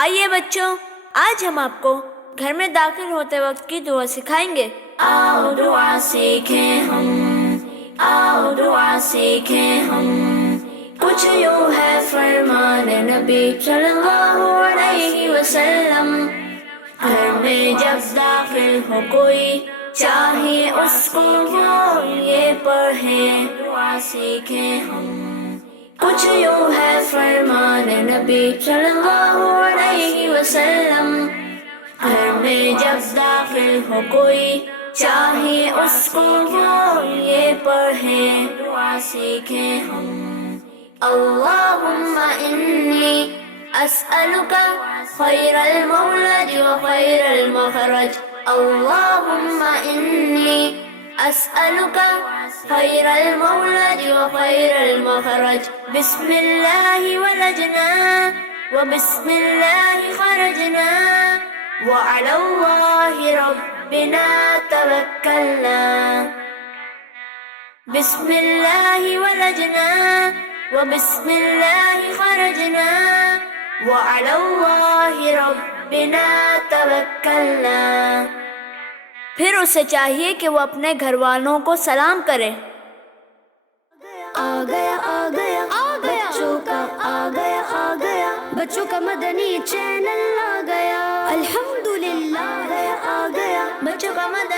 آئیے بچوں، آج ہم آپ کو گھر میں داخل ہوتے وقت کی دعا سکھائیں گے۔ آؤ دعا سیکھیں ہم، آؤ دعا سیکھیں ہم، کچھ یوں ہے فرمان نبی صلی اللہ علیہ وسلم، گھر میں جب داخل ہو کوئی چاہیے اس کو وہ یہ پڑھیں دعا سیکھیں ہم، کچھ یوں ہے فرمان نبی صلی اللہ علیہ وسلم، گھر میں جب داخل ہو کوئی چاہیے اس کو وہ یہ پڑھیں دعا سیکھیں ہم۔ اللہم انی اسألک خیر المولد و خیر المخرج، اللہم انی اسألک خیر المولد و خیر المخرج، بسم اللہ ولجنا و بسم اللہ خرجنا وعلی اللہ ربنا توکلنا، بسم اللہ ولجنا و بسم اللہ خرجنا وعلی اللہ ربنا توکلنا۔ پھر اسے چاہیے کہ وہ اپنے گھر والوں کو سلام کرے۔ آ گیا آ گیا آ گیا بچوں کا، آ گیا آ گیا بچوں کا مدنی چینل، آ گیا الحمدللہ، آ گیا بچوں کا مدنی